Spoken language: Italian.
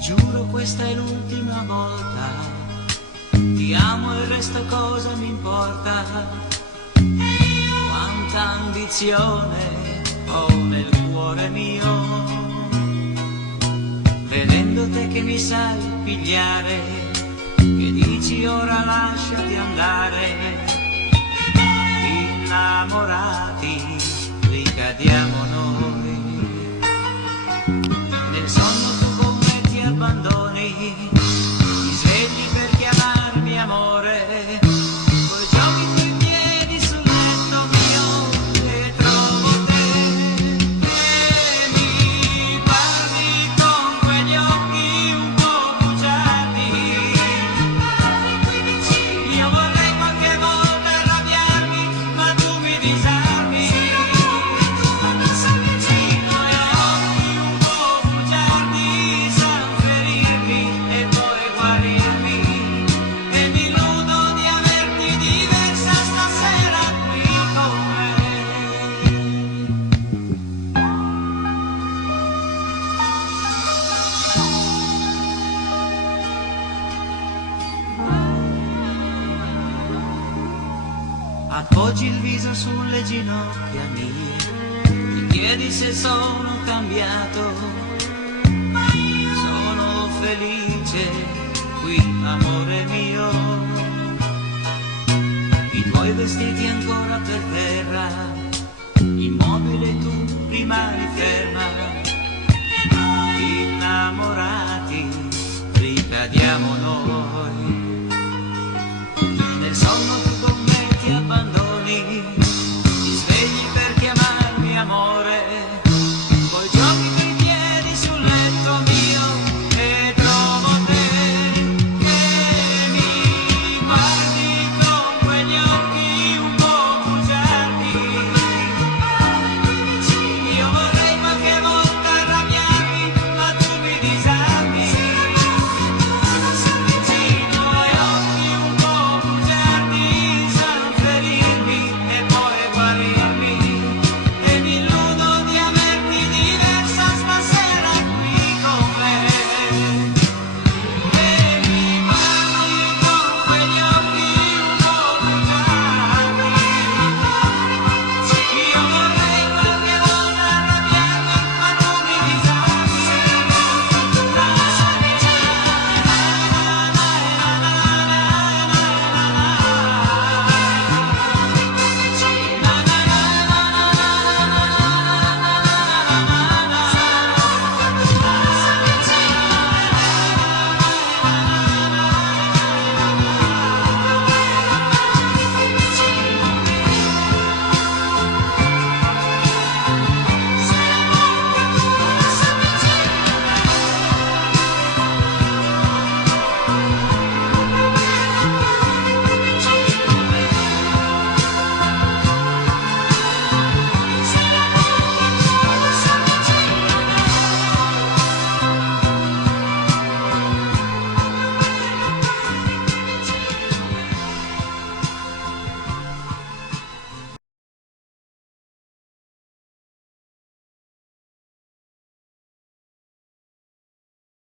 giuro questa è l'ultima volta, ti amo e il resto cosa mi importa. Quanta ambizione ho nel cuore mio, vedendo te che mi sai pigliare, che dici ora lasciati andare. Innamorati ricadiamo noi, nel sonno tu con me ti abbandoni, ti svegli per chiamarmi amore, poi giochi coi piedi sul letto mio e trovo te e mi parli con quegli occhi un po' bugiardi. Io vorrei qualche volta arrabbiarmi, ma tu mi disarmi. Appoggi il viso sulle ginocchia mie, mi chiedi se sono cambiato. Sono felice qui, amore mio. I tuoi vestiti ancora per terra, immobile tu rimani ferma. Innamorati ricadiamo noi.